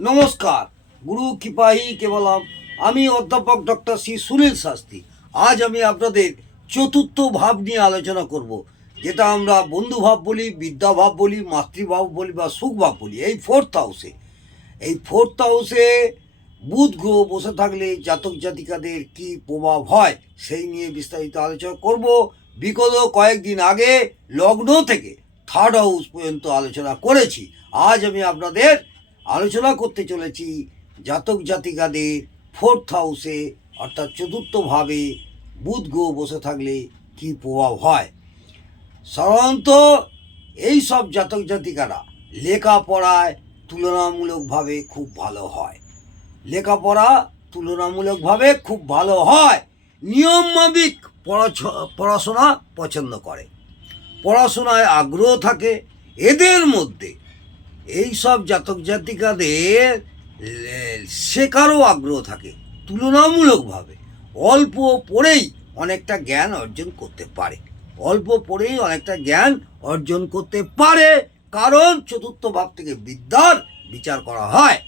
নমস্কার। গুরু কৃপাহি কেবলম। আমি অধ্যাপক ডক্টর শ্রী সুনীল শাস্ত্রী। আজ আমি আপনাদের চতুর্থ ভাব নিয়ে আলোচনা করব, যেটা আমরা বন্ধুভাব বলি, বিদ্যাভাব বলি, মাতৃভাব বলি বা সুখভাব বলি। এই ফোর্থ হাউসে বুধ গ্রহ বসে থাকলে জাতক জাতিকাদের কি প্রভাব হয় সেই নিয়ে বিস্তারিত আলোচনা করব। বিগত কয়েকদিন আগে লগ্ন থেকে থার্ড হাউস পর্যন্ত আলোচনা করেছি। আজ আমি আপনাদের আলোচনা করতে চলেছি জাতক জাতিকাদের ফোর্থ হাউসে অর্থাৎ চতুর্থভাবে বুধ গ্রহ বসে থাকলে কি প্রভাব হয়। সাধারণত এই সব জাতক জাতিকারা লেখাপড়ায় তুলনামূলকভাবে খুব ভালো হয়। নিয়ম মাফিক পড়াশোনা পছন্দ করে, পড়াশোনায় আগ্রহ থাকে এদের মধ্যে। এই সব জাতক জাতিকাদের শেখারও আগ্রহ থাকে তুলনামূলকভাবে। অল্প পড়েই অনেকটা জ্ঞান অর্জন করতে পারে, কারণ চতুর্থ ভাব থেকে বিদ্যার বিচার করা হয়।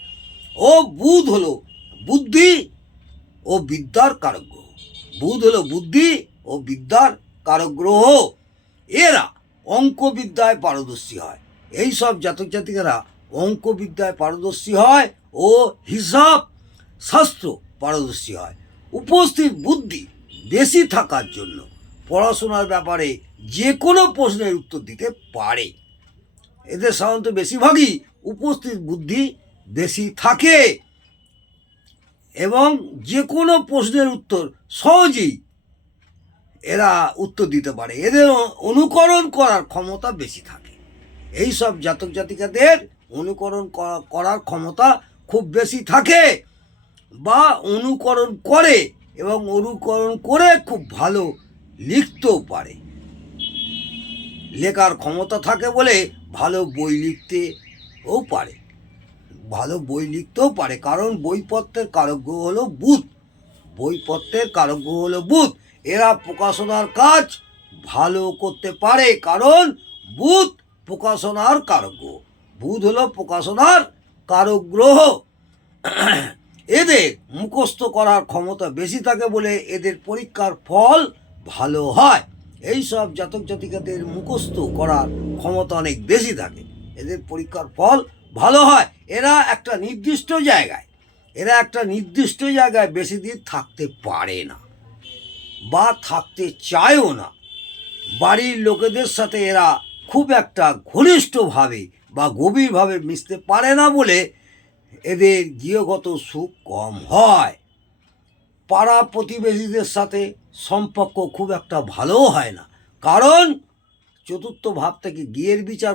ও বুধ হলো বুদ্ধি ও বিদ্যার কারক গ্রহ। এরা অঙ্কবিদ্যায় পারদর্শী হয়। এই সব জাতক জাতিকারা অঙ্কবিদ্যায় পারদর্শী হয় ও হিসাব শাস্ত্র পারদর্শী হয়। উপস্থিত বুদ্ধি বেশি থাকার জন্য পড়াশোনার ব্যাপারে যে কোনো প্রশ্নের উত্তর দিতে পারে। এদের সাধারণত বেশিরভাগই উপস্থিত বুদ্ধি বেশি থাকে এবং যে কোনো প্রশ্নের উত্তর সহজেই এরা উত্তর দিতে পারে। এদের অনুকরণ করার ক্ষমতা বেশি থাকে। এই সব জাতক জাতিকাদের অনুকরণ করার ক্ষমতা খুব বেশি থাকে বা অনুকরণ করে, এবং অনুকরণ করে খুব ভালো লিখতেও পারে। লেখার ক্ষমতা থাকে বলে ভালো বই লিখতেও পারে, কারণ বইপত্রের কারক গ্রহ হলো বুধ। এরা প্রকাশনার কাজ ভালো করতে পারে, কারণ বুধ হলো প্রকাশনার কারক গ্রহ। এদের মুখস্থ করার ক্ষমতা বেশি থাকে বলে এদের পরীক্ষার ফল ভালো হয়। এই সব জাতক জাতিকাদের মুখস্থ করার ক্ষমতা অনেক বেশি থাকে, এদের পরীক্ষার ফল ভালো হয়। এরা একটা নির্দিষ্ট জায়গায় বেশি দিন থাকতে পারে না বা থাকতে চায়ও না। বাড়ির লোকেদের সাথে এরা খুব একটা ঘনিষ্ঠভাবে বা গভীরভাবে মিশতে পারে না বলে এদের গৃহগত সুখ কম হয়। পাড়া প্রতিবেশীদের সাথে সম্পর্ক খুব একটা ভালোও হয় না, কারণ চতুর্থ ভাব থেকে গৃহের বিচার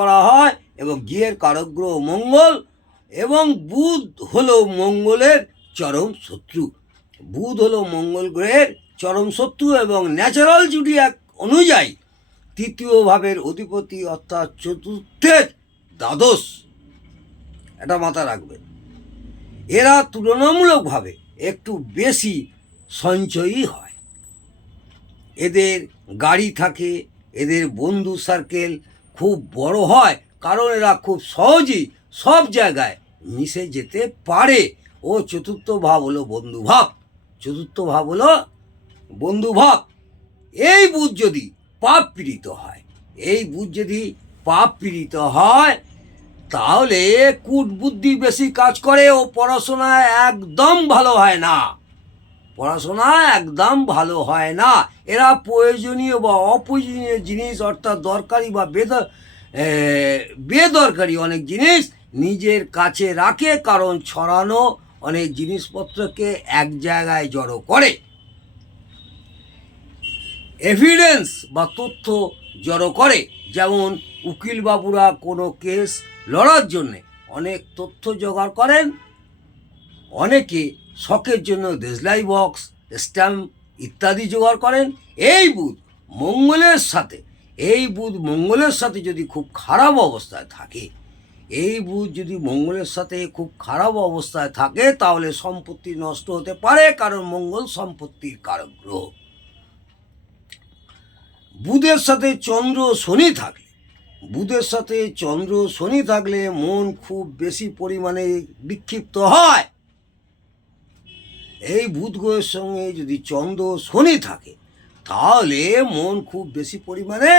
করা হয় এবং গৃহের কারক গ্রহ মঙ্গল, এবং বুধ হলো মঙ্গলের চরম শত্রু এবং ন্যাচারাল জুডিয়াক অনুযায়ী তৃতীয় ভাবের অধিপতি অর্থাৎ চতুর্থের দ্বাদশ। এটা মাথায় রাখবেন। এরা তুলনামূলকভাবে একটু বেশি সঞ্চয়ী হয়। এদের গাড়ি থাকে, এদের বন্ধু সার্কেল খুব বড় হয়, কারণ এরা খুব সহজেই সব জায়গায় মিশে যেতে পারে। ও চতুর্থ ভাব হলো বন্ধুভাব। এই বুধ যদি পাপ পীড়িত হয় তাহলে কূটবুদ্ধি বেশি কাজ করে ও পড়াশোনায় একদম ভালো হয় না। এরা প্রয়োজনীয় বা অপ্রয়োজনীয় জিনিস অর্থাৎ দরকারি বা বেদরকারি অনেক জিনিস নিজের কাছে রাখে, কারণ ছড়ানো অনেক জিনিসপত্রকে এক জায়গায় জড়ো করে। এভিডেন্স বা তথ্য জড়ো করে, যেমন উকিল বাবুরা কোনো কেস লড়ার জন্যে অনেক তথ্য জোগাড় করেন। অনেকে শখের জন্য দেশলাই বক্স, স্ট্যাম্প ইত্যাদি জোগাড় করেন। এই বুধ মঙ্গলের সাথে যদি খুব খারাপ অবস্থায় থাকে তাহলে সম্পত্তি নষ্ট হতে পারে, কারণ মঙ্গল সম্পত্তির কারক গ্রহ। বুধের সাথে চন্দ্র শনি থাকলে বুধের সাথে চন্দ্র শনি থাকলে মন খুব বেশি পরিমাণে বিক্ষিপ্ত হয়। এই বুধ গ্রহের সঙ্গে যদি চন্দ্র শনি থাকে তাহলে মন খুব বেশি পরিমাণে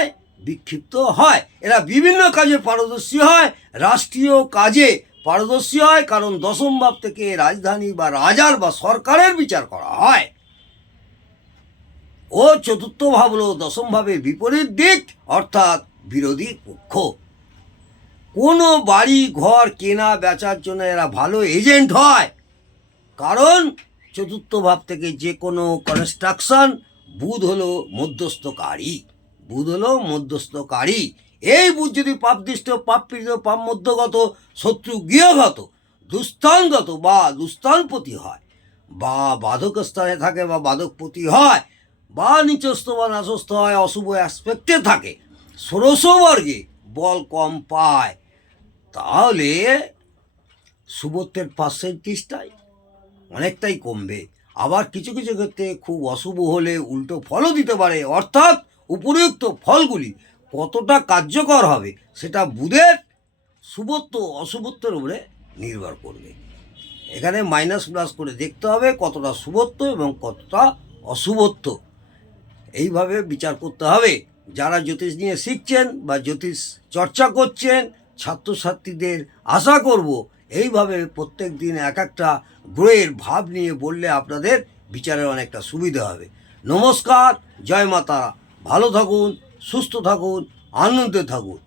বিক্ষিপ্ত হয়। এরা বিভিন্ন কাজে পারদর্শী হয়, রাষ্ট্রীয় কাজে পারদর্শী হয়, কারণ দশম ভাব থেকে রাজধানী বা রাজার বা সরকারের বিচার করা হয়। ও চতুর্থ ভাব হলো দশম ভাবের বিপরীত দিক, অর্থাৎ বিরোধী পক্ষ। কোনো বাড়ি ঘর কেনা বেচার জন্য এরা ভালো এজেন্ট হয়, কারণ চতুর্থ ভাব থেকে যে কোনো কনস্ট্রাকশন, বুধ হলো মধ্যস্থকারী। বুধ হলো মধ্যস্থকারী। এই বুধ যদি পাপদৃষ্ট, পাপপীড়িত, পাপ মধ্যগত, শত্রু গৃহগত, দুস্থানগত বা দুস্থানপতি হয়, বা বাধক স্থানে থাকে বা বাধকপতি হয়, বা নিচস্থ বা নাশস্থ হয়, অশুভ অ্যাসপেক্টে থাকে, ষোড়শবর্গে বল কম পায়, তাহলে শুভত্বের পার্সেন্টেজটাই অনেকটাই কমবে। আবার কিছু কিছু ক্ষেত্রে খুব অশুভ হলে উল্টো ফলও দিতে পারে, অর্থাৎ উপরিউক্ত ফলগুলি কতটা কার্যকর হবে সেটা বুধের শুভত্ব অশুভত্বের উপরে নির্ভর করবে। এখানে মাইনাস প্লাস করে দেখতে হবে কতটা শুভত্ব এবং কতটা অশুভত্ব, এইভাবে বিচার করতে হবে। যারা জ্যোতিষ নিয়ে শিখছেন বা জ্যোতিষ চর্চা করছেন, ছাত্রছাত্রীদের আশা করব এইভাবে প্রত্যেক দিন এক একটা গ্রহের ভাব নিয়ে বললে আপনাদের বিচারের অনেকটা সুবিধা হবে। নমস্কার, জয় মা তারা। ভালো থাকুন, সুস্থ থাকুন, আনন্দে থাকুন।